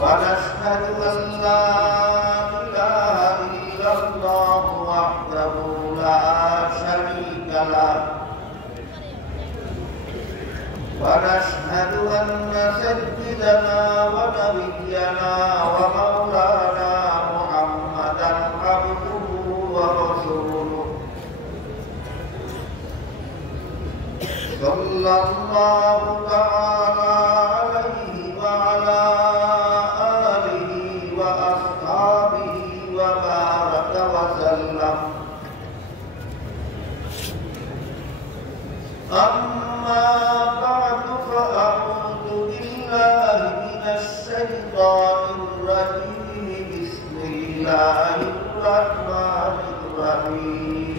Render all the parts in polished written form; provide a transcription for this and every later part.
ونشهد أن لا إله إلا الله وحده لا شريك له ونشهد أن سيدنا ونبينا ومولانا محمدا عبده ورسوله صلى الله تعالى عليه وعلى آله وأصحابه وبارك وسلم أما بعد فأعوذ بالله من الشيطان الرجيم بسم الله الرحمن الرحيم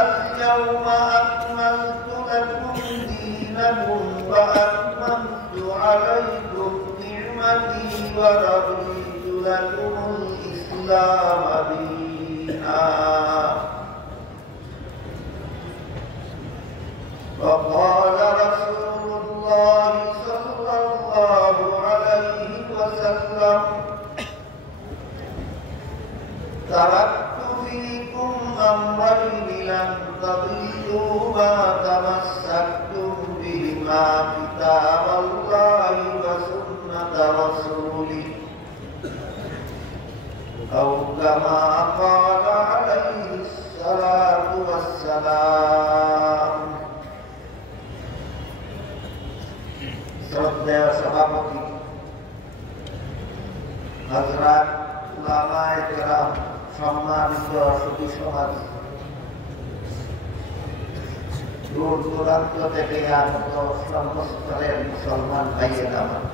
اليوم أكملت لكم دينكم وأتممت عليكم نعمتي ورضيت لكم الإسلام دينا وقال رسول الله صلى الله عليه وسلم تركت فيكم أمرين لن تضلوا ما تمسكتم بهما كتاب الله وسنة رسوله أو كما قال عليه الصلاة والسلام শ্রদ্ধেয় সভাপতি হযরত উলামায়ে কেরাম সম্মানিত সুধী সমাজ দূর দূরান্ত থেকে আগত সর্বস্তরের মুসলমান ভাইয়েরা আমার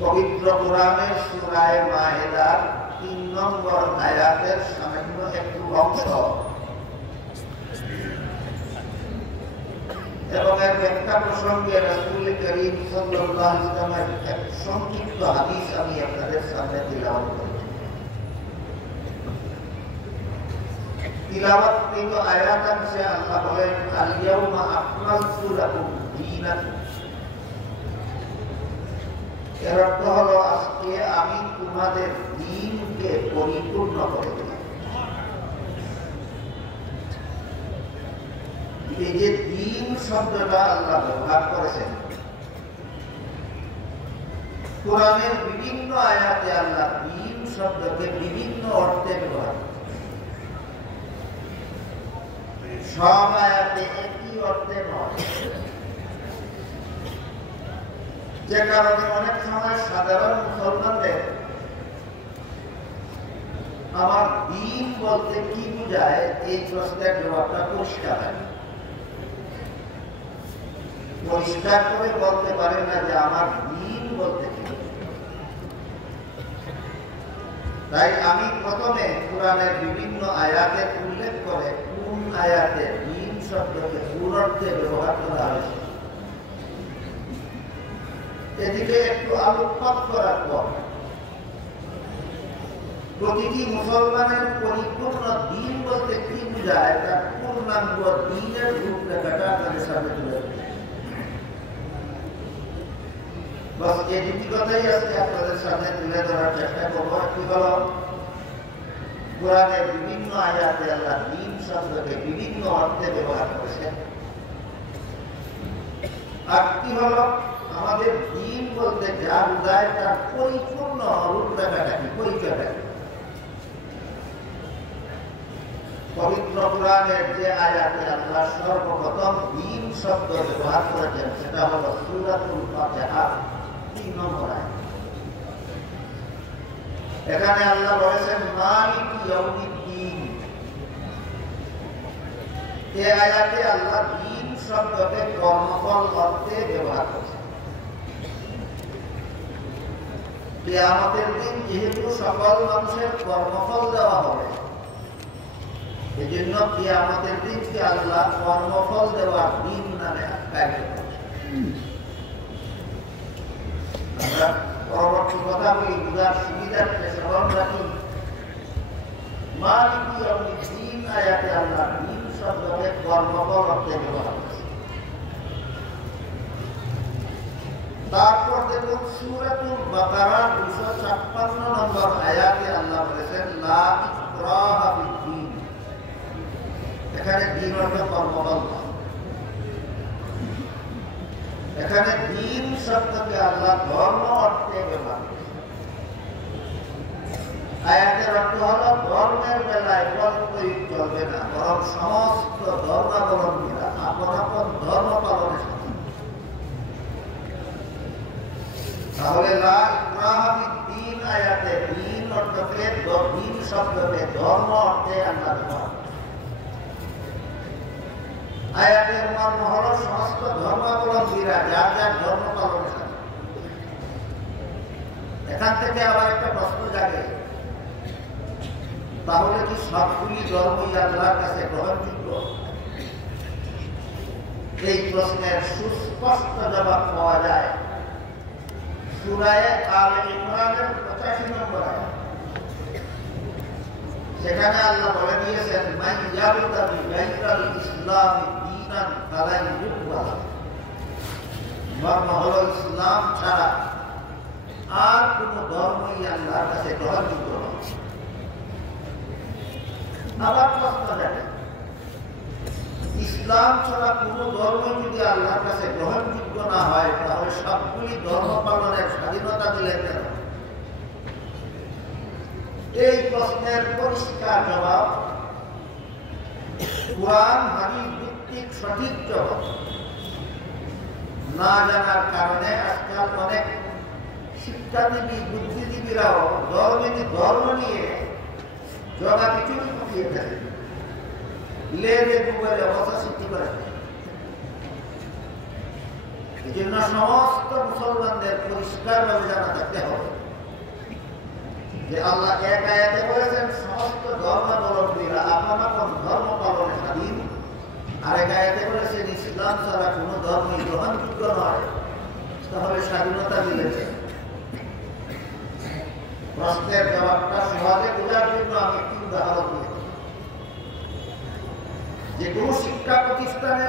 পবিত্র কোরআনের সূরা মায়েদার 3 নম্বর আয়াতের সামান্য একটু অংশ এবং এর ব্যাখ্যা প্রসঙ্গে রাসূল করিম সাল্লাল্লাহু আলাইহি ওয়াসাল্লামের এক সংক্ষিপ্ত হাদিস আমি আপনাদের সামনে তিলাওয়াত করছি। তিলাওয়াতকৃত আয়াতাংশে আল্লাহ বলেন আল ইয়াউমা আকমালতু লাকুম দীনাকুম, এর অর্থ হলো আজকে আমি তোমাদের দ্বীনকে পরিপূর্ণ করে দিলাম। এই যে দ্বীন শব্দটা আল্লাহ ব্যবহার করেছেন কোরআনের বিভিন্ন আয়াতে, আল্লাহ দ্বীন শব্দকে বিভিন্ন অর্থে ব্যবহার করেছেন। সব আয়াতে একই অর্থে নয়, যে কারণে অনেক সময় সাধারণ মুসলমানদের আমার দ্বীন বলতে কি বোঝায় এই প্রশ্নের জবাবটা পরিষ্কার হয়, পরিষ্কার করে বলতে পারে না যে আমার দ্বীন বলতে কি। তাই আমি প্রথমে কোরআনের বিভিন্ন আয়াতে উল্লেখ করে কোন আয়াতে দ্বীন শব্দকে কোন অর্থে ব্যবহার করা হয়েছে এদিকে একটু আলোকপাত করার পর প্রতিটি মুসলমানের পরিপূর্ণ দ্বীন বলতে কি বোঝায় তার পূর্ণাঙ্গ দ্বীনের রূপরেখাটা আপনাদের সামনে তুলে ধরছি। বস এই দুটি কথাই আজকে আপনাদের সামনে তুলে ধরার চেষ্টা করবো। কি হলো, কোরআনের বিভিন্ন আয়াতে আল্লাহ দ্বীন শব্দকে বিভিন্ন অর্থে ব্যবহার করেছেন। আর কি হলো, আমাদের দ্বীন বলতে যা বোঝায় তার পরিপূর্ণ রূপরেখাটা কি, পরিচয়টা কি। পবিত্র কোরআনের যে আয়াতে আল্লাহ সর্বপ্রথম দ্বীন শব্দ ব্যবহার করেছেন সেটা হলো সূরাতুল ফাতিহা 3 নম্বর আয়াত। এখানে আল্লাহ বলেছেন মালিক ইয়াউমিদ্দিন। এই আয়াতে আল্লাহ দ্বীন শব্দকে কর্মফল অর্থে ব্যবহার করেছেন। কিয়ামতের দিন যেহেতু সকল মানুষের কর্মফল দেওয়া হবে, এই জন্য কিয়ামতের দিনকে আল্লাহ কর্মফল দেওয়ার দিন নামে আখ্যায়িত করেছেন। আমরা পরবর্তী কথা বলি, বুঝার সুবিধার্থে স্মরণ রাখি, মালিক ইয়াউমিদ্দিন আয়াতে আল্লাহ দিন শব্দকে কর্মফল অর্থে ব্যবহার করেছে। তারপর দেখুন সূরাতুল বাকারার 256 নম্বর আয়াতে আল্লাহ বলেছেন লা ইকরাহা ফিদ-দীন। এখানে দ্বীন অর্থ কর্মফল, এখানে দ্বীন শব্দকে আল্লাহ ধর্ম অর্থে ব্যবহার করেছেন। আয়াতের অর্থ হলো ধর্মের বেলায় বল প্রয়োগ চলবে না, বরং সমস্ত ধর্মাবলম্বীরা আপন আপন ধর্ম পালনের সাথে। তাহলে লা ইকরাহা ফিদ-দীন আয়াতে দ্বীন অর্থকে দ্বীন শব্দকে ধর্ম অর্থে আল্লাহ ব্যবহার করেছেন। আয়াতের মর্ম হলো সমস্ত ধর্মাবলম্বীরা যার যার ধর্ম পালনের সাথে। এখান থেকে আবার একটা প্রশ্ন জাগে, তাহলে কি সবগুলি ধর্মই আল্লাহর কাছে গ্রহণযোগ্য? এই প্রশ্নের সুস্পষ্ট জবাব পাওয়া যায় সূরা আলে ইমরানের 85 নম্বর আয়াত। সেখানে আল্লাহ বলে দিয়েছেন মান ইয়াবতাগি গায়রাল ইসলামি দীনান ফালান ইউকবাল। মর্ম হলো ইসলাম ছাড়া আর কোন ধর্মই আল্লাহর কাছে গ্রহণযোগ্য নয়। আবার প্রশ্ন জাগে, ইসলাম ছাড়া কোন ধর্মই যদি আল্লাহর কাছে গ্রহণযোগ্য না হয়, তাহলে সবগুলি ধর্ম পালনের স্বাধীনতা দিলেন কেন? এই প্রশ্নের পরিষ্কার জবাব কুরআন হাদিস ভিত্তিক সঠিক জবাব না জানার কারণে আজকাল অনেক শিক্ষাজীবী বুদ্ধিজীবীরাও ধর্ম নিয়ে জগা পিছুনি পাঠিয়ে থাকে, লেগে ডুবের অবস্থা সৃষ্টি করে। এই জন্য সমস্ত মুসলমানদের পরিষ্কারভাবে জানা থাকতে হবে যে আল্লাহ এক আয়াতে বলেছেন সমস্ত ধর্মাবলম্বীরা আপন আপন ধর্ম পালনে স্বাধীন, আরেক আয়াতে বলেছেন ইসলাম ছাড়া কোন ধর্মই গ্রহণযোগ্য নয়। তাহলে স্বাধীনতা দিলেছে। প্রশ্নের জবাবটা সহজে বোঝার জন্য আমি একটি উদাহরণ দিই। যে কোনো শিক্ষা প্রতিষ্ঠানে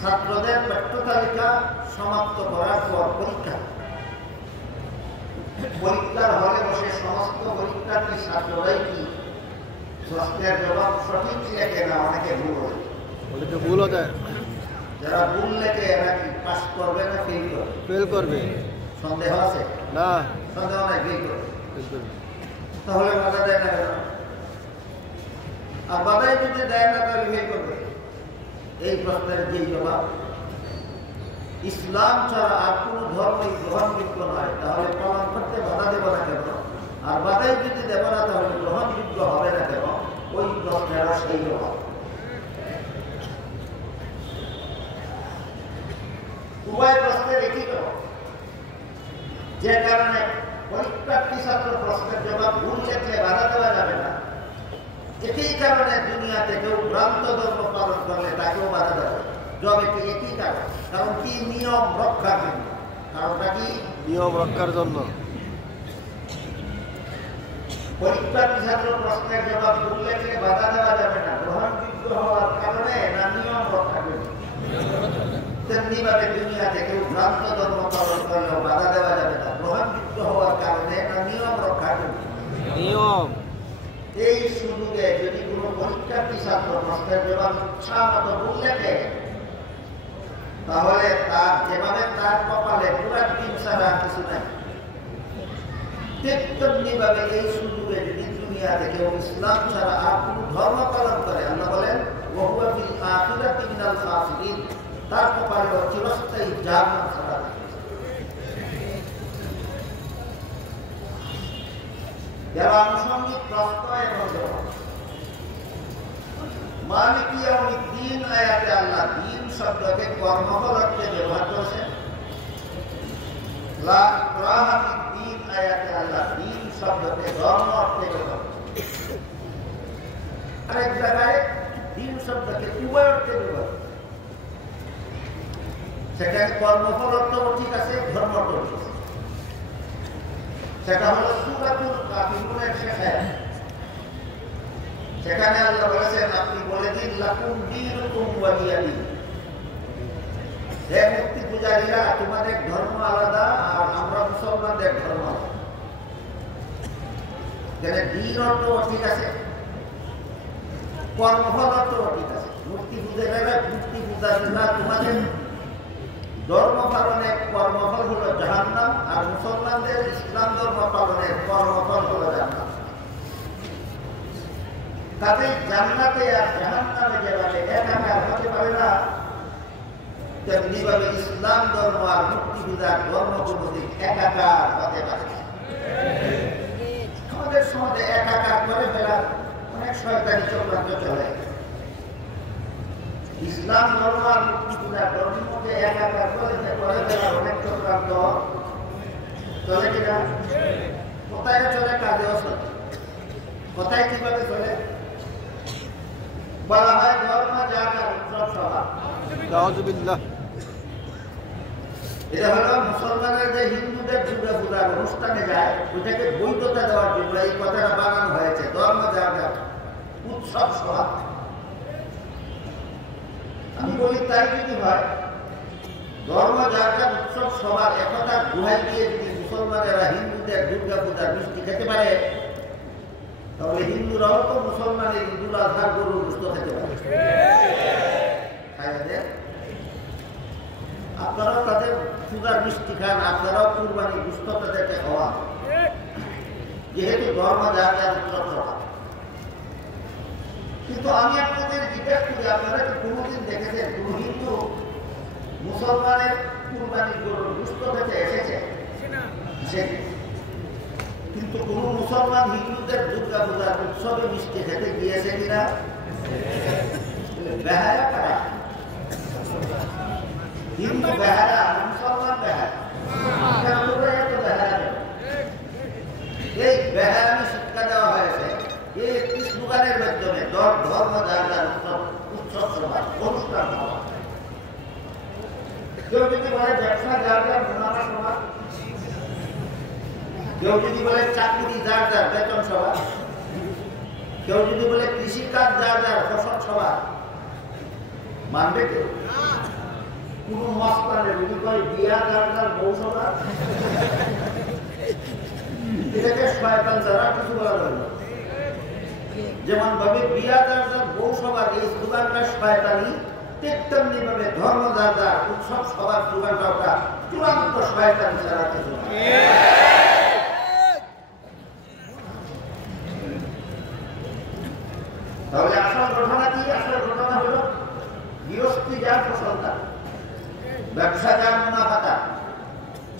ছাত্রদের পাঠ্য তালিকা সমাপ্ত করার পর পরীক্ষার হলে বসে সমস্ত পরীক্ষার্থী ছাত্ররাই কি প্রশ্নের জবাব সঠিক লেখে না? অনেকে ভুল হয়ে যায়। যারা ভুল লেখে এরা কি পাস করবে না ফেল করবে? সন্দেহ আছে না? সন্দেহ নাই, ফেল করবে। তাহলে বাধা দেয় না কেন? আর বাধাই যদি দেয় না তাহলে ফেল করবে। এই প্রশ্নের যে জবাব ইসলাম ছাড়া আর কোন ধর্মই গ্রহণযোগ্য নয়, তাহলে পালন করতে বাধা দেব না কেন? আর বাধাই যদি দেব না তাহলে গ্রহণযোগ্য হবে না কেন? ওই প্রশ্নেরও সেই জবাব। উভয় প্রশ্নের একই জবাব। যে কারণে পরীক্ষার্থী ছাত্র প্রশ্নের জবাব ভুল লেখলে বাধা দেওয়া যাবে না, একই কারণে দুনিয়াতে কেউ ভ্রান্ত ধর্ম পালন করলে তাকেও বাধা দেওয়া যাবে। একই কারণ। কারণ কি? নিয়ম রক্ষার জন্য। কারণটা কি? নিয়ম রক্ষার জন্য। পরীক্ষার্থী ছাত্র প্রশ্নের জবাব ভুল লেখলে বাধা দেওয়া যাবে না, গ্রহণযোগ্য হওয়ার কারণে না নিয়ম রক্ষার জন্য। তেমনি ভাবে দুনিয়াতে কেউ ভ্রান্ত ধর্ম পালন করলেও বাধা দেওয়া যাবে না, গ্রহণযোগ্য হওয়ার কারণে না নিয়ম রক্ষার জন্য। নিয়ম। এই সুযোগে যদি কোন পরীক্ষার্থী ছাত্র প্রশ্নের জবাব ইচ্ছা মতো ভুল লেখে, তাহলে তার যেভাবে তার কপালে পুরা দিন ছাড়া কিছু নাই, ঠিক তেমনি ভাবে এই সুযোগে যদি দুনিয়াতে কেউ ইসলাম ছাড়া আর কোন ধর্ম পালন করে, আল্লাহ বলেন ওহুয়া ফিল আখিরাতি মিনাল খাসিরিন, তার কপালে চিরস্থায়ী জাহান্নাম ছাড়া। যারা আনুষঙ্গিক প্রশ্ন এবং জবাব মালিক ইয়াউমিদ্দিন আয়াতে আল্লাহ দ্বীন শব্দকে কর্মফল অর্থে ব্যবহার করেছেন। লা ইকরাহা ফিদ-দীন আয়াতে আল্লাহ দ্বীন শব্দকে ধর্ম অর্থে ব্যবহার করেছেন। আরেক জায়গায় দ্বীন শব্দকে উভয় অর্থে ব্যবহার করেছেন। সেখানে কর্মফল অর্থ ঠিক আছে, ধর্ম অর্থ ঠিক আছে। সেটা হলো সূরাতুল কাফিরুনের শেষে সেখানে আল্লাহ বলেছেন আপনি বলে দিন লাকুম দীনুকুম ওয়ালিয়া দীন। হে মূর্তি পূজারীরা, তোমাদের ধর্ম আলাদা আর আমরা মুসলমানদের ধর্ম আলাদা। দিন অর্থ ঠিক আছে, কর্মফল অর্থ ঠিক আছে। মূর্তি পূজারীরা মূর্তি পূজারীরা তোমাদের ধর্ম পালনের কর্মফল হলো জাহান্নাম, আর মুসলমানদের ইসলাম ধর্ম পালনের কর্মফল হলো জান্নাত। তাদের জান্নাতে আর জাহান্নামে যেভাবে একাকার হতে পারে না, তেমনিভাবে ইসলাম ধর্ম আর মুক্তি পূজার ধর্ম কোনদিন একাকার হতে পারে না। আমাদের সমাজে একাকার করে ফেলার অনেক শয়তানি চক্রান্ত চলে। ইসলাম ধর্ম আর মুক্তি পূজার ধর্মকে একাকার করে ফেলার অনেক চক্রান্ত চলে কিনা? কোথায় চলে? কাজেও চলে। কোথায় কিভাবে চলে? বলা হয় ধর্ম জাগার উৎসব সভা। এটা হলো মুসলমানের যে হিন্দুদের দুর্গা পূজার অনুষ্ঠানে যায়, ওইটাকে বৈধতা দেওয়ার জন্য এই কথাটা বানানো হয়েছে, ধর্ম জাগার উৎসব সভা। আমি বলি তাই যদি হয়, ধর্ম জাগার উৎসব সভার একথা গুহাই দিয়ে যদি মুসলমানেরা হিন্দুদের দুর্গা পূজার মিষ্টি খেতে পারে, তাহলে হিন্দুরাও তো মুসলমানের ঈদুল আজহার গরুর গোশত খেতে পারে। আপনারাও তাদের পূজার মিষ্টি খান, আপনারাও কুরবানির গোশত তাদেরকে খাওয়ান, যেহেতু ধর্ম জাগার উৎসব সভা। কিন্তু আমি আপনাদের জিজ্ঞাসা করি, আপনারা কি কোনোদিন দেখেছেন কোন হিন্দু মুসলমানের কুরবানির গরুর গোশত খেতে এসেছে? কিন্তু কোন মুসলমান হিন্দুদের দুর্গা পূজার উৎসবে মিষ্টি খেতে গিয়েছে কিনা? বেহায়া কারা? হিন্দু বেহায়া, মুসলমান বেহায়া। এই বেহায়ামি শিক্ষা দেওয়া হয়েছে এই একটি স্লোগানের মাধ্যমে, ধর্ম জাগার উৎসব সভা অনুষ্ঠান হওয়া। কেউ যদি বলে ব্যবসা জাগার মুনাফা সভা, কেউ যদি বলে চাকরি যার যার বেতন সভা, কেউ যদি বলে কৃষিকাজ যার যার ফসল সভা, মানবে কেউ? কোন মস্তানে যদি কয় বিয়া যার যার বউ সভা, এটাকে শয়তান যারা কিছু বলা হলো। যেমন ভাবে বিয়া যার যার বউ সভার এই স্লোগানটা শয়তানি, তেমনি ভাবে ধর্ম যার যার উৎসব সভার স্লোগানটা ওটা চূড়ান্ত শয়তান ছাড়া কিছু না। তাহলে আসল ঘটনা কি? আসল ঘটনা হলো গৃহস্থী যার ফসল তার, ব্যবসা যার মুনাফা তার,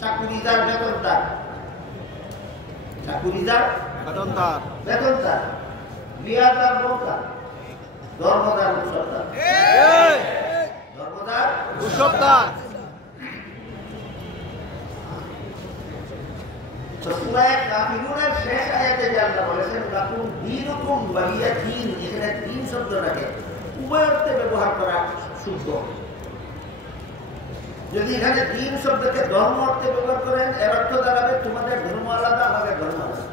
চাকুরি যার বেতন তার, চাকুরি যার বেতন তার, বিয়া তার বউ তার, ধর্মদার উৎসব তার, ধর্মদার উৎসব তার। শেষ আয়াতে যে আল্লাহ বলেছেন লাকুম দীনুকুম ওয়ালিয়া দীন, এখানে দীন শব্দটাকে উভয় অর্থে ব্যবহার করা শুদ্ধ। যদি এখানে দীন শব্দকে ধর্ম অর্থে ব্যবহার করেন, এর অর্থ দাঁড়াবে তোমাদের ধর্ম আলাদা, আমাদের ধর্ম আলাদা।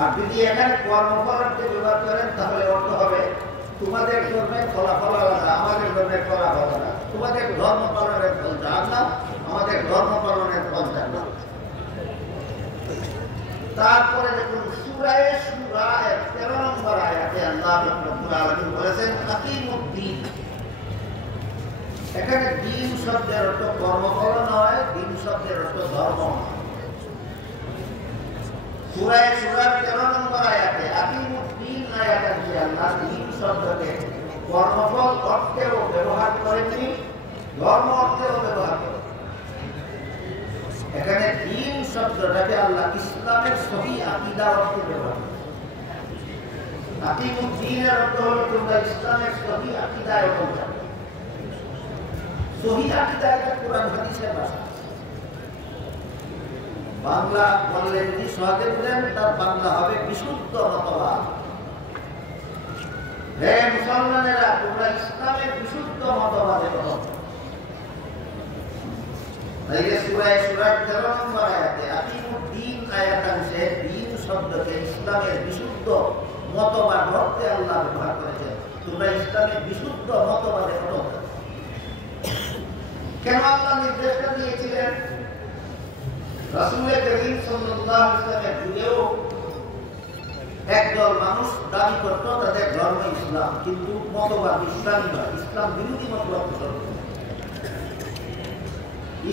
আর যদি এখানে কর্মফল অর্থে ব্যবহার করেন, তাহলে অর্থ হবে তোমাদের ধর্মের ফলাফল আলাদা, আমাদের ধর্মের ফলাফল আলাদা। তোমাদের ধর্ম পালনের ফল জাহান্নাম, আমাদের ধর্ম পালনের ফল জান্নাত। তারপরে দেখুন সূরা শুরা 13 নম্বর আয়াতে আল্লাহ রাব্বুল আলামিন বলেছেন আকিমুদ্দিন। এখানে দিন শব্দের অর্থ কর্মফল নয়, দিন শব্দের অর্থ ধর্ম। সূরা শুরা 13 নম্বর আয়াতে আকিমুদ্দিন আয়াতে আল্লাহ দিন শব্দকে কর্মফল অর্থেও ব্যবহার করেনি, ধর্ম অর্থেও ব্যবহার করেন। এখানে দিন শব্দটাকে আল্লাহ ইসলামের সহি আকীদা অর্থে ব্যবহার করেন। আকিমুদ্দিনের অর্থ হলো তোমরা ইসলামের সহি আকীদায় পৌঁছাও। সহি আকীদা এটা কোরআন হাদিসের ভাষা। বাংলা বললে যদি সহজে বুঝেন, তার বাংলা হবে বিশুদ্ধ মতবাদ। হে মুসলমানেরা, তোমরা ইসলামের বিশুদ্ধ মতবাদে বলো। তাইলে সূরা শুরা 13 নম্বর আয়াতে আকিমুদ্দিন আয়াতাংশে দিন শব্দকে ইসলামের বিশুদ্ধ মতবাদ ধরতে আল্লাহ ব্যবহার করেছেন। তোমরা ইসলামের বিশুদ্ধ মতবাদে অটল থাকো। কেন আল্লাহ নির্দেশটা দিয়েছিলেন? রাসূল করিম সাল্লাল্লাহু আলাইহি ওয়াসাল্লামের যুগেও একদল মানুষ দাবি করত তাদের ধর্ম ইসলাম, কিন্তু মতবাদ ইসলামী নয়, ইসলাম বিরোধী মতবাদ পোষণ করত।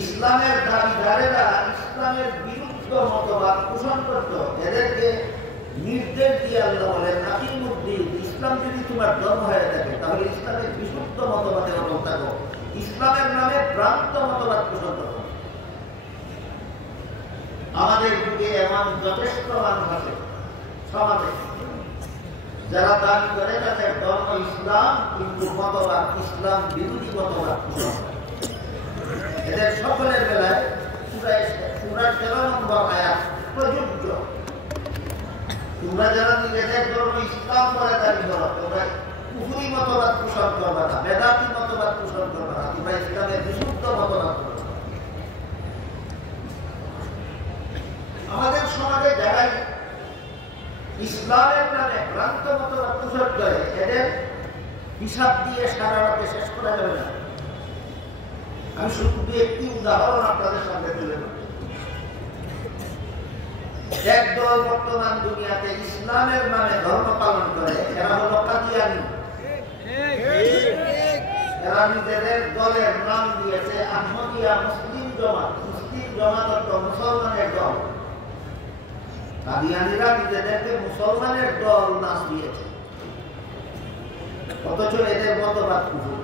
ইসলামের দাবিদারেরা ইসলামের বিরুদ্ধ মতবাদ পোষণ করত। এদেরকে নির্দেশ দিয়ে আল্লাহ বলেন, আকিমুদ্দিন, ইসলাম যদি তোমার ধর্ম হয়ে থাকে তাহলে ইসলামের বিশুদ্ধ মতবাদে অটল থাকো, ইসলামের নামে ভ্রান্ত মতবাদ পোষণ করো। আমাদের যুগে এমন যথেষ্ট মানুষ আছে সমাজে যারা দাবি করে তাদের ধর্ম ইসলাম, কিন্তু মতবাদ ইসলাম বিরোধী মতবাদ পোষণ করে। এদের সকলের বেলায় সূরা 13 নম্বর আয়াত প্রযোজ্য। তোমরা যারা নিজেদের ধর্ম ইসলাম বলে দাবি করো, তোমরা কুফরি মতবাদ পোষণ করবে না, বেদাতি মতবাদ পোষণ করবে না, তোমরা ইসলামের বিশুদ্ধ মতবাদ করবে। আমাদের সমাজে যারাই ইসলামের নামে ভ্রান্ত মতবাদ পোষণ করে, এদের হিসাব দিয়ে সারা রাতে শেষ করা যাবে না। আমি শুধু একটি উদাহরণ আপনাদের সামনে তুলে ধরব। একদল বর্তমান দুনিয়াতে ইসলামের নামে ধর্ম পালন করে, এরা হলো কাদিয়ানী। এরা নিজেদের দলের নাম দিয়েছে আহমদিয়া মুসলিম জমাত। মুসলিম জমাত অর্থ মুসলমানের দল। কাদিয়ানীরা নিজেদেরকে মুসলমানের দল নাম দিয়েছে, অথচ এদের মতবাদ কুফর।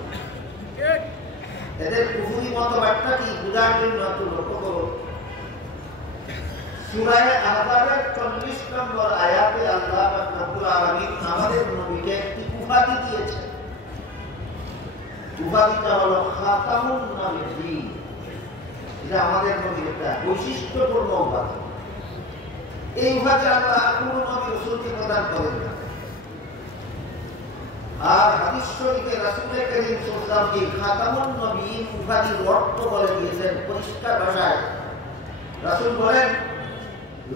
এদের কুফরি মতবাদটা কি বুঝার জন্য একটু লক্ষ্য করুন। সূরা আহজাবের 40 নম্বর আয়াতে আল্লাহ রাব্বুল আলামিন আমাদের নবীকে একটি উপাধি দিয়েছেন। উপাধিটা হলো খাতামুন নবিয়্যিন। এটা আমাদের নবীর একটা বৈশিষ্ট্যপূর্ণ উপাধি। এই উপাধি আল্লাহ কোনো নবী রাসূলকে প্রদান করেন না। আর হাদিস শরীফে রাসূল করিম সাল্লাল্লাহু আলাইহি ওয়াসাল্লাম খাতামুন নবিয়্যিন উপাধির অর্থ বলে দিয়েছেন পরিষ্কার ভাষায়। রাসূল বলেন,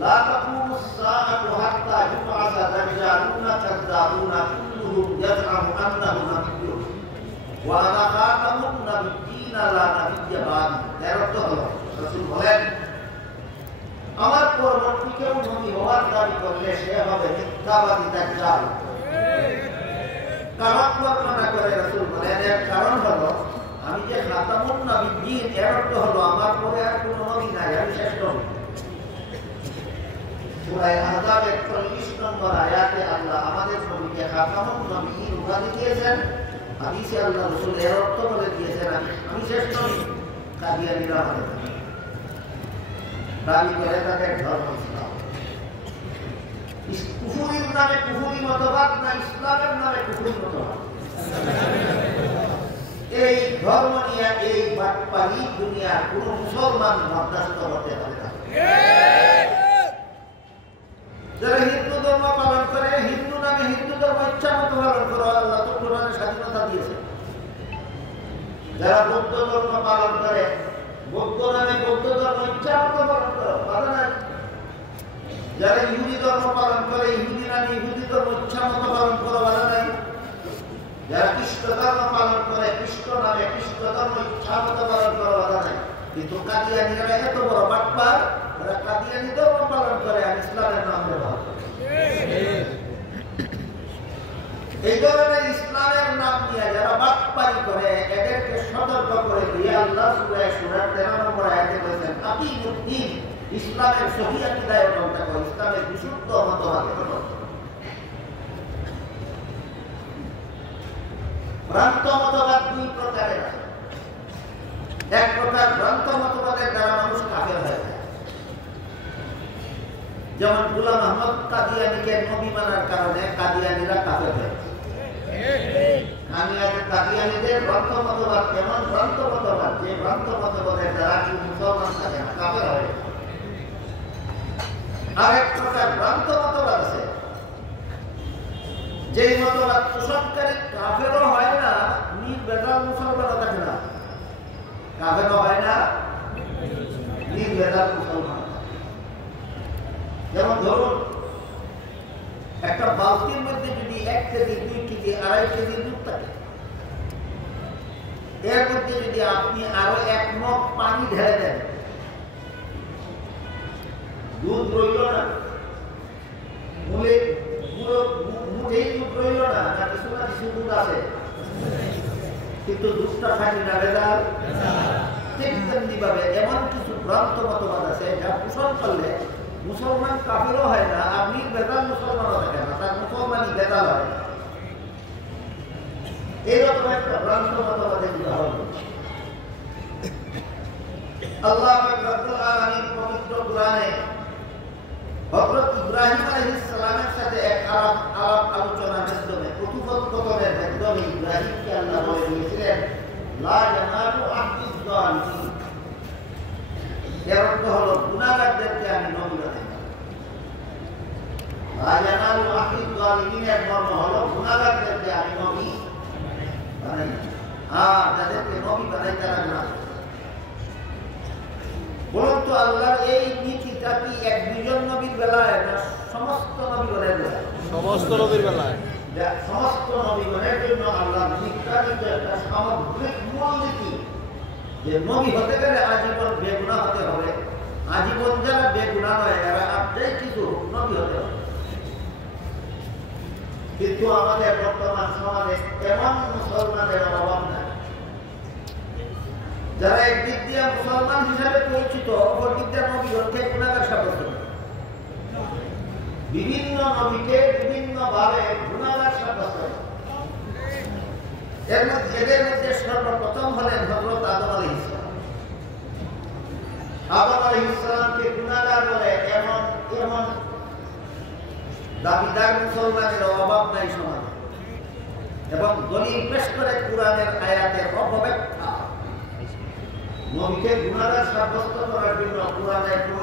লা তাকুমুস সাআতু হাত্তা ইউবআসা দাজ্জালুনা কাযযাবুনা কুল্লুহুম ইয়াজআমু আন্নাহু নাবিয়্যুন ওয়া আনা খাতামুন নাবিয়্যিন লা নাবিয়্যা বা'দি। এর অর্থ হলো, রাসূল বলেন, আমার পরবর্তী কেউ নবী হওয়ার দাবি করলে সে হবে মিথ্যাবাদী দাজ্জাল। কারণ বর্ণনা করে রাসূল বলেন, এর কারণ হলো আমি যে খাতামুন নাবিয়্যিন, এর অর্থ হলো আমার পরে আর কোনো নবী নাই, আমি শেষ নবী। সূরা আহজাবের 40 নম্বর আয়াতে আল্লাহ আমাদের নবীকে খাতামুন নাবিয়্যিন উপাধি দিয়েছেন। হাদিসে আল্লাহ রাসূল এর অর্থ বলে দিয়েছেন, আমি শেষ নবী। কাদিয়ানীরা বলে দাবি করে তাদের ধর্ম ইসলাম। কুফরির নামে কুফরি মতবাদ না, ইসলামের নামে কুফরি মতবাদ। এই ধর্ম নিয়ে এই বাটপারি দুনিয়া কোন মুসলমান বরদাস্ত করতে পারে না। যারা হিন্দু ধর্ম পালন করে, হিন্দু নামে হিন্দু ধর্ম ইচ্ছা মতো পালন করো, আল্লাহ তো কোরআনে স্বাধীনতা দিয়েছে। যারা বৌদ্ধ ধর্ম পালন করে, বৌদ্ধ নামে বৌদ্ধ ধর্ম ইচ্ছা মতো পালন করো, বাধা নাই। যারা ইহুদি ধর্ম পালন করে, ইহুদি নামে ইহুদি ধর্ম ইচ্ছা মতো পালন করো, বাধা নাই। যারা খ্রিস্ট ধর্ম পালন করে, খ্রিস্ট নামে খ্রিস্ট ধর্ম ইচ্ছা মতো পালন করো, বাধা নাই। কিন্তু কাদিয়ানীরা এত বড় বাটপার, এরা কাদিয়ানী ধর্ম পালন করে আর ইসলামের নাম ব্যবহার করে। এই ধরনের ইসলামের নাম নিয়ে যারা বাটপারি করে, এদেরকে সতর্ক করে দিয়ে আল্লাহ সূরা 13 নম্বর আয়াতে বলেছেন, আকিমুদ্দিন, ইসলামের সহিহ আকীদায় অটল থাকো, ইসলামের বিশুদ্ধ মতবাদে অটল থাকো। ভ্রান্ত মতবাদ দুই প্রকারের আছে। এক প্রকার ভ্রান্ত মতবাদের দ্বারা মানুষ কাফের হয়ে যায়, যেমন গোলাম আহমদ কাদিয়ানীকে নবী মানার কারণে কাদিয়ানীরা কাফের হয়ে যায়। আমি আজ কাদিয়ানীদের ভ্রান্ত মতবাদ এমন ভ্রান্ত মতবাদ, যে ভ্রান্ত মতবাদের দ্বারা কেউ মুসলমান থাকে না, কাফের হয়ে যায়। আর এক প্রকার ভ্রান্ত মতবাদ আছে, যেই মতবাদ পোষণকারী কাফেরও হয় না, নির্বেজাল মুসলমানও থাকে না। কাফেরও হয় না, নির্বেজাল মুসলমান। যেমন ধরুন, একটা একটা বালতির মধ্যে যদি 1 কেজি 2 কেজি 2.5 কেজি দুধ থাকে, এর মধ্যে যদি আপনি আরো 1 মগ পানি ঢেলে দেন, দুধ রইল না, মুঠেই দুধ রইল না, না কিছু না কিছু দুধ আছে, কিন্তু দুধটা খাঁটি না ভেজাল। ঠিক তেমনি ভাবে এমন কিছু ভ্রান্ত মতবাদ আছে যা পোষণ করলে মুসলমান কাফেরও হয় না, আপনি ভেজাল মুসলমানও থাকে না, তার মুসলমানই ভেজাল হয়। এইরকম একটা ভ্রান্ত মতবাদের উদাহরণ আল্লাহ রাব্বুল আলামিন পবিত্র কোরআনে হযরত ইব্রাহিম আলাইহিস সালামের সাথে এক আলাপ আলোচনার মাধ্যমে কথোপকথনের মাধ্যমে ইব্রাহিমকে আল্লাহ বলে দিয়েছিলেন, লা ইয়ানালু আহদিজ যালিমিন। এর অর্থ হলো গুনাহগারদেরকে আমি নবী বানাই না। লা ইয়ানালু আহদিজ যালিমিনের মর্ম হলো গুনাহগারদেরকে আমি নবী বানাই না, আর যাদেরকে নবী বানাই তারা গুনাহ। বলুন তো আল্লাহর এই নীতিটা কি 1-2 নবীর বেলায় না সমস্ত নবীগণের বেলায়? সমস্ত নবীর বেলায়। সমস্ত নবীগণের জন্য আল্লাহ নির্ধারিত একটা সামগ্রিক মূল নীতি যে নবী হতে গেলে আজীবন বেগুনাহ হতে হবে, আজীবন যারা বেগুনাহ নয় এরা আপনি কিছু নবী হতে হবে। কিন্তু আমাদের বর্তমান সমাজে এমন মুসলমানের অভাব নাই যারা একদিক দিয়ে মুসলমান হিসাবে পরিচিত, অপর দিক দিয়ে নবীগণকে গুনাহগার সাব্যস্ত করে, বিভিন্ন নবীকে বিভিন্ন ভাবে গুনাহগার সাব্যস্ত করে। এদের মধ্যে সর্বপ্রথম হলেন হযরত আদম আলাইহিস সালাম। আদম আলাইহিস সালামকে গুনাহগার বলে এমন দাবিদার মুসলমানের অভাব নাই সমাজে, এবং দলিল পেশ করে কোরআনের আয়াতের অপব্যাখ্যা। নবীকে গুনাহগার সাব্যস্ত করার জন্য কোরআনের কোন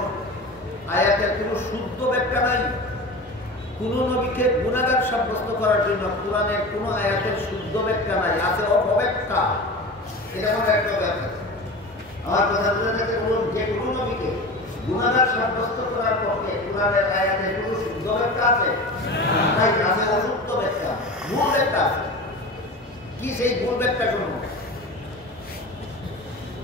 আয়াতের কোন শুদ্ধ ব্যাখ্যা নাই। কোন নবীকে গুনাহগার সাব্যস্ত করার জন্য কোরআনের কোন আয়াতের শুদ্ধ ব্যাখ্যা নাই, আছে অপব্যাখ্যা। এটা কোনো একটা ব্যাখ্যা। আমার কথা বুঝে থাকে, বলুন যে কোন নবীকে গুনাহগার সাব্যস্ত করার পক্ষে কোরআনের আয়াতের কোন শুদ্ধ ব্যাখ্যা আছে? নাই, আছে অশুদ্ধ ব্যাখ্যা, ভুল ব্যাখ্যা আছে। কি সেই ভুল ব্যাখ্যা? শুনুন,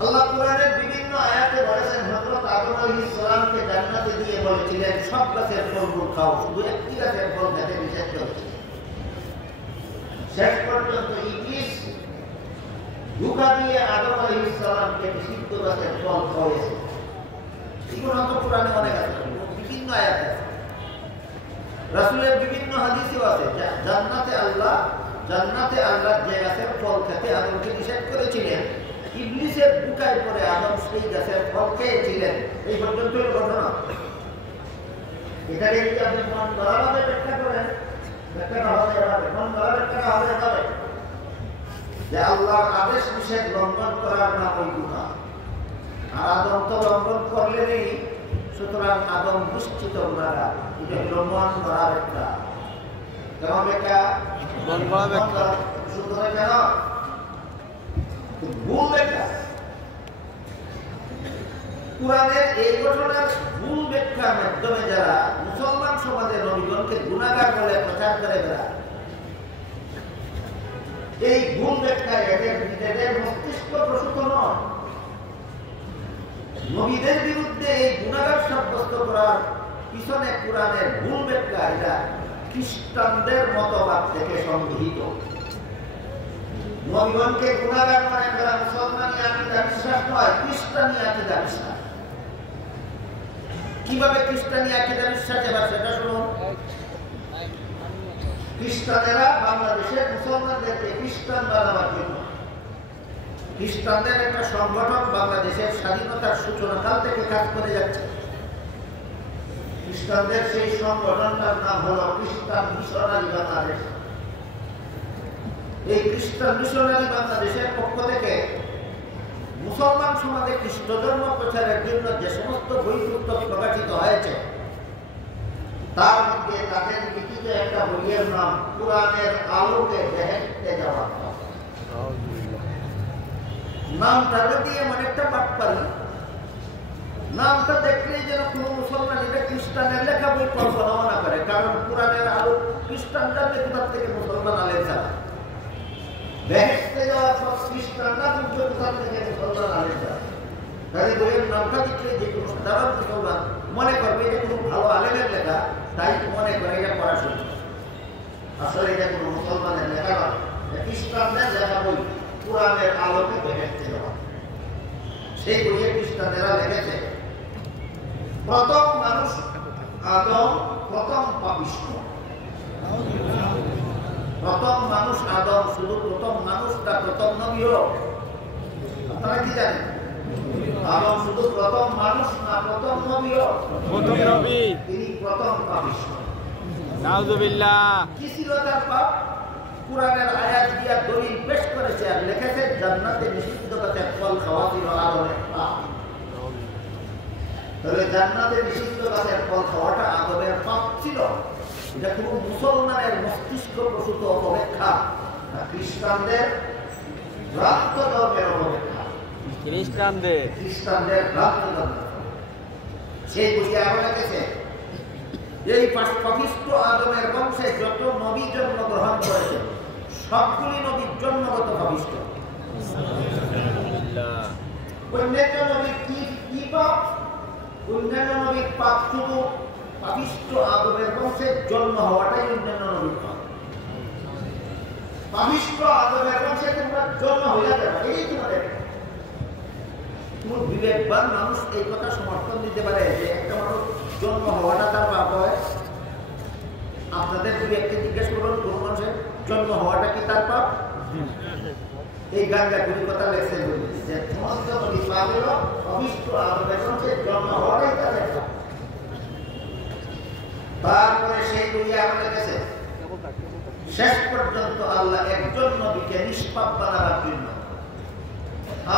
আল্লাহ কোরআনের বিভিন্ন আয়াতে বলেছেন হযরত আদম আলাইহিস সালামকে জান্নাতে দিয়ে বলেছিলেন সব গাছের ফলমূল খাও, শুধু একটি গাছের ফল খেতে নিষেধ করেছিলেন। শেষ পর্যন্ত ইবলিস ধোঁকা দিয়ে আদম আলাইহিস সালামকে নিষিদ্ধ গাছের ফল খাওয়াইছে। এগুলো তো কোরআনে অনেক আছে, বিভিন্ন আয়াত আছে, রাসূলের বিভিন্ন হাদিসেও আছে। জান্নাতে আল্লাহ যে গাছের ফল খেতে আদমকে নিষেধ করেছিলেন, ইবলিসের ধোঁকায় পড়ে আদম সেই গাছের ফল খেয়েছিলেন। এই পর্যন্ত ঘটনা। এটাকে যদি আপনি মন গড়াভাবে ব্যাখ্যা করেন, ব্যাখ্যাটা হবে এভাবে, মন গড়া ব্যাখ্যাটা হবে এভাবে যে আল্লাহর আদেশ নিষেধ লঙ্ঘন করার নাম ওই গুনাহ, আর আদম তো লঙ্ঘন করলেনই, সুতরাং আদম নিশ্চিত গুনাহগার। এটা হলো মন গড়া ব্যাখ্যা। কেমন ব্যাখ্যা? মন গড়া ব্যাখ্যা। শুদ্ধ কেন? ভুল ব্যাখ্যা। কোরআনের এই ঘটনার ভুল ব্যাখ্যার মাধ্যমে যারা মুসলমান সমাজের নবীগণকে গুনাহগার বলে প্রচার করে বেড়ায়, এই ভুল ব্যাখ্যা এদের মস্তিষ্ক প্রসূত নয়। নবীদের বিরুদ্ধে এই গুনাহগার সাব্যস্ত করার পিছনে কোরআনের ভুল ব্যাখ্যা, এটা খ্রিস্টানদের মতবাদ থেকে সংগৃহীত। নবীগণকে গুনাহগার মনে করা মুসলমানি আকীদা বিশ্বাস নয়, খ্রিস্টানি আকীদা বিশ্বাস। কিভাবে খ্রিস্টানি আকীদা বিশ্বাস, এবার সেটা শুনুন। খ্রিস্টানেরা বাংলাদেশের মুসলমানদেরকে খ্রিস্টান বানাবার জন্য খ্রিস্টানদের একটা সংগঠন বাংলাদেশের স্বাধীনতার সূচনাকাল থেকে কাজ করে যাচ্ছে। খ্রিস্টানদের সেই সংগঠনটার নাম হলো খ্রিস্টান মিশনারি বাংলাদেশ। এই খ্রিস্টান মিশনারি বাংলাদেশের পক্ষ থেকে মুসলমান সমাজে খ্রিস্ট ধর্ম প্রচারের জন্য যে সমস্ত বই পুস্তক প্রকাশিত হয়েছে, তার মধ্যে তাদের লিখিত একটা বইয়ের নাম কোরআনের আলোকে বেহেশতে যাওয়া। নামটা যদি এমন একটা পাঠ পারি নামটা দেখলেই যেন কোনো মুসলমান এটা খ্রিস্টানের লেখা বই কল্পনাও না করে, কারণ কোরআনের আলো খ্রিস্টান জানলে কোথার থেকে মুসলমান আলেম যাবে, বেহেশতে যাওয়ার সব খ্রিস্টানরা কিন্তু কোথার থেকে মুসলমান আলেম যাবে। তাই বইয়ের নামটা দেখলে যে কোনো সাধারণ মুসলমান মনে করবে এটা কোনো ভালো আলেমের লেখা, তাই মনে করে এটা পড়াশোনা। আসলে এটা কোনো মুসলমানের লেখা নয়, খ্রিস্টানদের লেখা বই, কোরআনের আলোকে বেহেশতে যাওয়া। সেই বইয়ে খ্রিস্টানেরা লিখেছে প্রথম মানুষ আদম, প্রথম পাপিষ্ঠ। প্রথম মানুষ আদম, শুধু প্রথম মানুষটা প্রথম নবী হলো? আপনারা কি জানেন? আদম শুধু প্রথম মানুষ না প্রথম নবী হলো? প্রথম নবী। তিনি প্রথম পাপিষ্ঠ। নাউযুবিল্লাহ। কি ছিল তার পাপ? কুরআনের আয়াত দিয়া দলিল পেশ করেছে আর লিখেছে জান্নাতে নিষিদ্ধ গাছের ফল খাওয়া ছিল আদমের পাপ। তাহলে জান্নাতে নিষিদ্ধ গাছের ফল খাওয়াটা আদমের পাপ ছিল। এটা কোনো মুসলমানের মস্তিষ্ক প্রসূত অপব্যাখ্যা, খ্রিস্টানদের ভ্রান্ত ধর্মের অপব্যাখ্যা। খ্রিস্টানদের ভ্রান্ত ধর্ম। সেই বুঝে আরো লেগেছে এই পাপিষ্ঠ আদমের বংশে যত নবী জন্মগ্রহণ করেছে সবগুলি নবীর জন্মগত পাপিষ্ঠ। অন্যান্য নবীর কি পাপ? অন্যান্য নবীর পাপ শুধু পাপিষ্ঠ আদমের বংশে জন্ম হওয়াটাই অন্যান্য নবীর পাপ। পাপিষ্ঠ আদমের বংশে তোমরা জন্ম হয়ে যাবে, এই তোমাদের কোন বিবেকবান মানুষ এই কথা সমর্থন দিতে পারে যে একটা মানুষ জন্ম হওয়াটা তার পাপ হয়? আপনাদের বিবেককে জিজ্ঞেস করুন, কোন মানুষের জন্ম হওয়াটা কি তার পাপ? এই গাঙ্গা গুলি কথা লেখছে যে সমস্ত নবী পাপ হলো পাপিষ্ঠ আদমের বংশে জন্ম হওয়াটাই তাদের পাপ। তারপরে সেই বই আরো লেগেছে শেষ পর্যন্ত আল্লাহ একজন নবীকে নিষ্পাপ বানাবার জন্য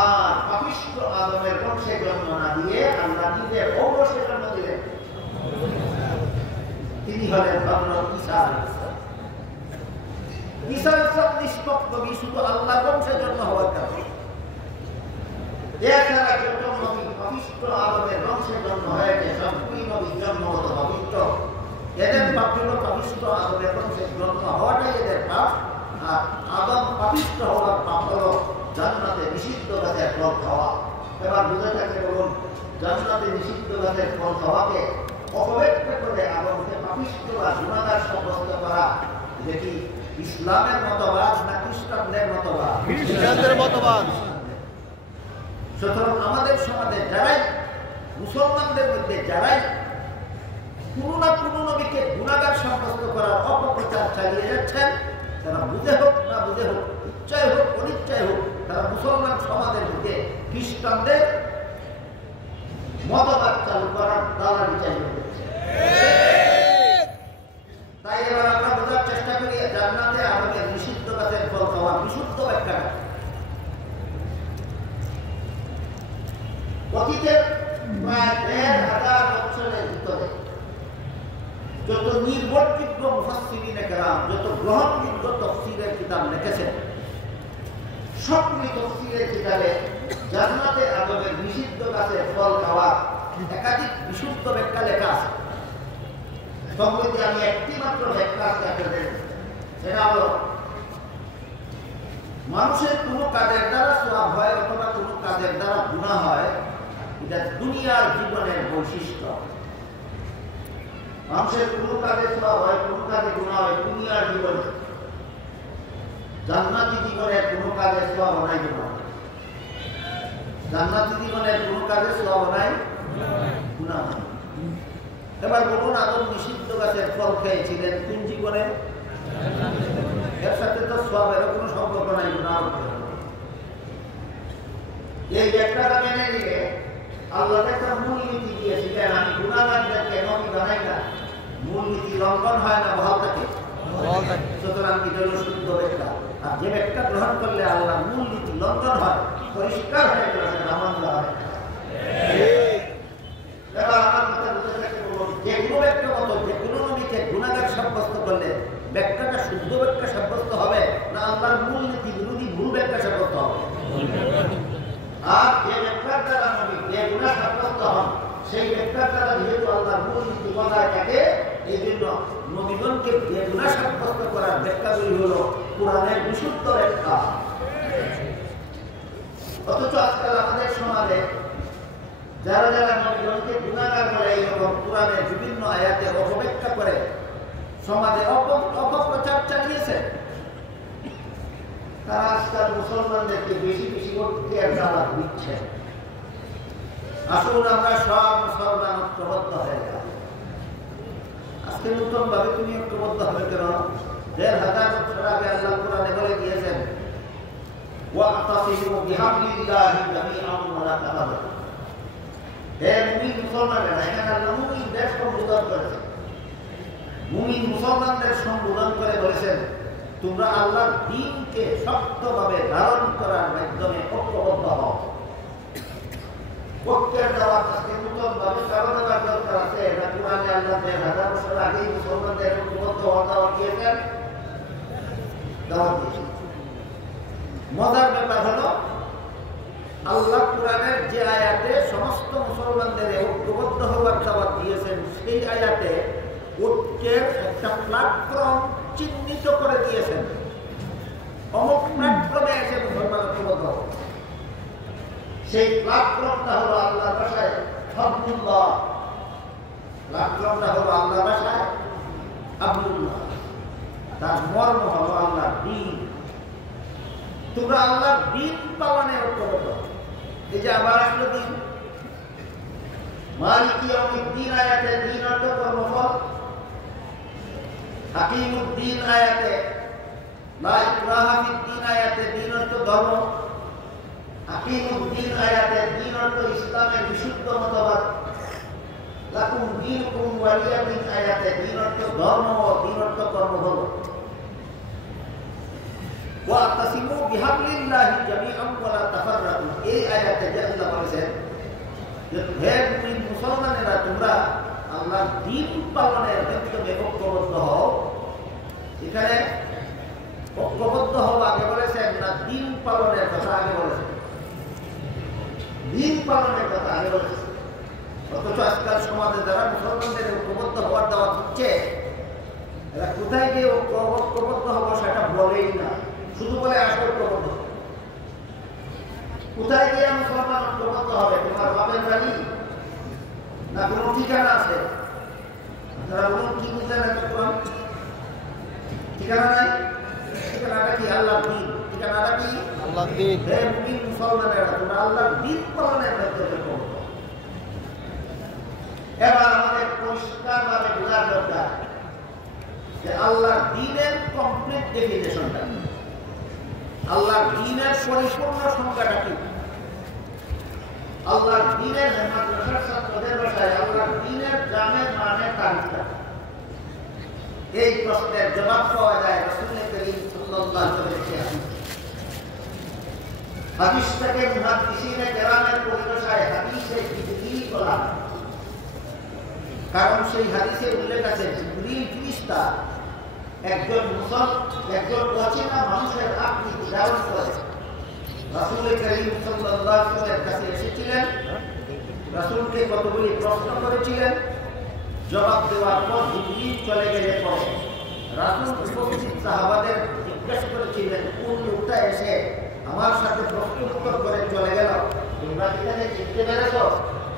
আর পাপিষ্ঠ আদমের বংশে জন্ম না দিয়ে আল্লাহ নিজের ঔরসে জন্ম দিলেন। তিনি হলেন হযরত ঈসা। ঈসা নিষ্পাপ নবী, শুধু আল্লাহর বংশে জন্ম হওয়ার কারণে। এছাড়া যত নবী পাপিষ্ঠ আদমের বংশে জন্ম হয়েছে সবগুলি নবী জন্মগত পাপিষ্ঠ। এদের পাপ হল পাপিষ্ঠ আদমের বংশে জন্ম হওয়াটাই এদের পাপ, আর আদম পাপিষ্ঠ হওয়ার পাপ হল জান্নাতে নিষিদ্ধ গাছের ফল খাওয়া। এবার বুঝে থাকলে বলুন, জান্নাতে নিষিদ্ধ গাছের ফল খাওয়াকে অপব্যাখ্যা করে আদমকে পাপিষ্ঠ বা গুনাহগার সাব্যস্ত করা, যেটি ইসলামের মতবাদ না খ্রিস্টানদের মতবাদ? খ্রিস্টানদের মতবাদ। সুতরাং আমাদের সমাজে যারাই, মুসলমানদের মধ্যে যারাই কোনো না কোনো নবীকে গুনাহগার সাব্যস্ত করার অপপ্রচার চালিয়ে যাচ্ছেন, তারা বুঝে হোক না বুঝে হোক, ইচ্ছায় হোক অনিচ্ছায় হোক, তারা মুসলমান সমাজের মধ্যে খ্রিস্টানদের মতবাদ চালু করার দালালি চালিয়ে যাচ্ছে। তাই এবার আমরা বোঝার চেষ্টা করি জান্নাতে আমাদের নিষিদ্ধ গাছের ফল খাওয়া বিশুদ্ধ ব্যাখ্যাটা। অতীতের প্রায় ১,৫০০ বছরের ভিতরে যত নির্ভরযোগ্য মুফাসসিরিনে কেরাম, যত গ্রহণযোগ্য তাফসীরের কিতাব লিখেছেন, সবগুলি তাফসীরের কিতাবে জান্নাতে আদমের নিষিদ্ধ গাছের ফল খাওয়া একাধিক বিশুদ্ধ ব্যাখ্যা লেখা আছে। সম্প্রতি আমি একটি মাত্র ব্যাখ্যা আপনাদের, সেটা হলো মানুষের কোনো কাজের দ্বারা সওয়াব হয় অথবা কোনো কাজের দ্বারা গুনাহ হয়, এটা দুনিয়ার জীবনের বৈশিষ্ট্য। মানুষের কোনো কাজে সওয়াব হয়, কোনো কাজে গুনাহ হয় দুনিয়ার জীবনে। জান্নাতি জীবনের কোনো কাজে সওয়াব নাই, গুনাহ। জান্নাতি জীবনের কোনো কাজে সওয়াব নাই, গুনাহ নাই। এবার বলুন, আদম নিষিদ্ধ গাছের ফল খেয়েছিলেন কোন জীবনে? এর সাথে তো সওয়াবের কোনো সম্পর্ক নাই, গুনাহ। এই ব্যাখ্যাটা মেনে নিলে আল্লাহ একটা মূলনীতি দিয়েছিলেন, আমি গুনাহগারদেরকে নবী বানাই না। মূলনীতি লঙ্ঘন হয় না, বহাল থাকে। সুতরাং এটা হলো শুদ্ধ ব্যাখ্যা। আর যে ব্যাখ্যা গ্রহণ করলে আল্লাহ মূলনীতি লঙ্ঘন হয়, পরিষ্কার হয়ে গেছে, নামান দেওয়া হয়। এবার আমার কথা বুঝে থাকতে বলুন, যে কোনো ব্যাখ্যা মতো যে কোনো নবীকে গুনাহগার সাব্যস্ত করলে ব্যাখ্যাটা শুদ্ধ ব্যাখ্যা সাব্যস্ত হবে না আল্লাহর মূলনীতি বিরোধী ভুল ব্যাখ্যা সাব্যস্ত হবে? আর যে ব্যাখ্যার দ্বারা নবী যে গুনাহ সাব্যস্ত হন যারা যারা নবীগণকে গুনাহগার বলে এইরকম কোরআনের বিভিন্ন আয়াতে অপব্যাখ্যা করে সমাজে অপপ্রচার চালিয়েছে, তারা আজকাল মুসলমানদেরকে বেশি বেশি করতে দাওয়াত দিচ্ছে। আসুন আমরা সব মুসলমান ঐক্যবদ্ধ হয়ে যাই। আজকে নতুন ভাবে তুমি ঐক্যবদ্ধ হবে কেন? ১,৫০০ বছর আগে আল্লাহ কোরআনে বলে দিয়েছেন, ওয়াতাসিমু বিহাবলিল্লাহি জামিআন ওয়া লা তাফাররাকু। হে মুমিন মুসলমানেরা, এখানে আল্লাহ মুমিনদের সম্বোধন করেছেন। মুমিন মুসলমানদের সম্বোধন করে বলেছেন, তোমরা আল্লাহর দ্বীনকে শক্তভাবে ধারণ করার মাধ্যমে ঐক্যবদ্ধ হও। ঐক্যের দাওয়াত আজকে নতুনভাবে কারো দেওয়ার দরকার আছে। এটা কোরআনে আল্লাহ ১,০০০ বছর আগেই মুসলমানদের ঐক্যবদ্ধ হওয়ার দাওয়াত দিয়েছেন, দাওয়াত দিয়েছেন। মজার ব্যাপার হলো, আল্লাহ কোরআনের যে আয়াতে সমস্ত মুসলমানদের ঐক্যবদ্ধ হওয়ার দাওয়াত দিয়েছেন, সেই আয়াতে ঐক্যের একটা প্ল্যাটফর্ম চিহ্নিত করে দিয়েছেন। অমুক প্ল্যাটফর্মে এসে মুসলমান ঐক্যবদ্ধ হবে। সেই প্ল্যাটফর্মটা হলো আল্লাহর ভাষায় হাবলুল্লাহ, প্ল্যাটফর্মটা হলো আল্লাহর ভাষায় আব্দুল্লাহ, তার মর্ম হলো আল্লাহর দ্বীন। তোমরা আল্লাহর দ্বীন পালনে ঐক্যবদ্ধ। এই যে আবার আসলো দিন, মালিকি ইয়াউমিদ্দিন আয়াতে দ্বীন অর্থ কর্মফল, হাকিমুদ্দিন আয়াতে, লা ইকরাহা ফিদ্দিন আয়াতে দ্বীন অর্থ ধর্ম, হাকিমুদ্দিন আয়াতে দ্বীন অর্থ ইসলামের বিশুদ্ধ মতবাদ, লাকুম দীনুকুম ওয়ালিয়া দীন আয়াতে দ্বীন অর্থ ধর্ম ও দ্বীন অর্থ কর্মফল। ওয়াতাসিমু বিহাবলিল্লাহি জামিআন ওয়া লা তাফাররাকু, এই আয়াতে যে আল্লাহ বলেছেন যে হে মুমিন মুসলমানেরা, তোমরা আল্লাহর দ্বীন পালনের মাধ্যমে ঐক্যবদ্ধ হও। এখানে ঐক্যবদ্ধ হওয়া আগে বলেছেন না, দ্বীন পালনের কথা আগে বলেছেন, দ্বীন পালনের কথা আগে বলেছেন। অথচ আজকাল সমাজে যারা মুসলমানদের ঐক্যবদ্ধ হওয়ার দাওয়াত দিচ্ছে, এরা কোথায় গিয়ে ঐক্যবদ্ধ হবো সেটা বলেই না, শুধু বলে আসলে ঐক্যবদ্ধ। কোথায় গিয়ে মুসলমান ঐক্যবদ্ধ হবে? তোমার বাপের বাড়ি না কোনো ঠিকানা আছে? তারা বলুন কি বুঝলেন? ঠিকানা নাই। ঠিকানাটা কি? আল্লাহর দ্বীন। ঠিকানাটা কি? আল্লাহর দ্বীন। হে মুমিন মুসলমানেরা, তোমরা আল্লাহর দ্বীন পালনের মাধ্যমে করো। এবার আমাদের পরিষ্কারভাবে বোঝার দরকার যে আল্লাহর দ্বীনের কমপ্লিট ডেফিনেশনটা, আল্লাহর দ্বীনের পরিপূর্ণ সংজ্ঞাটা কি? আল্লাহর দ্বীনের মাদ্রাসার ছাত্রদের ভাষায় আল্লাহর দ্বীনের জামের মানে তারিখটা। এই প্রশ্নের জবাব পাওয়া যায় রাসূল করিম সাল্লাল্লাহু আলাইহি ওয়াসাল্লাম। হাদিসটাকে মুহাদ্দিসিনে কেরামের পরিভাষায় হাদিসে জিবরিল বলা, কারণ সেই হাদিসে উল্লেখ আছে জিবরিল ফেরেশতা একজন অচেনা মানুষের আকৃতি ধারণ করে রাসূল করিম সাল্লাল্লাহু আলাইহি ওয়াসাল্লামের কাছে এসেছিলেন। রাসূলকে কতগুলি প্রশ্ন করেছিলেন, জবাব দেওয়ার পর জিবরিল চলে গেলে পরে রাসূল উপস্থিত সাহাবাদের জিজ্ঞেস করেছিলেন, কোন লোকটা এসে আমার সাথে প্রশ্ন উত্তর করে চলে গেল, তোমরা কি তাকে চিনতে পেরেছ?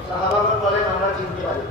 সাহাবাগণ বলেন, আমরা চিনতে পারি।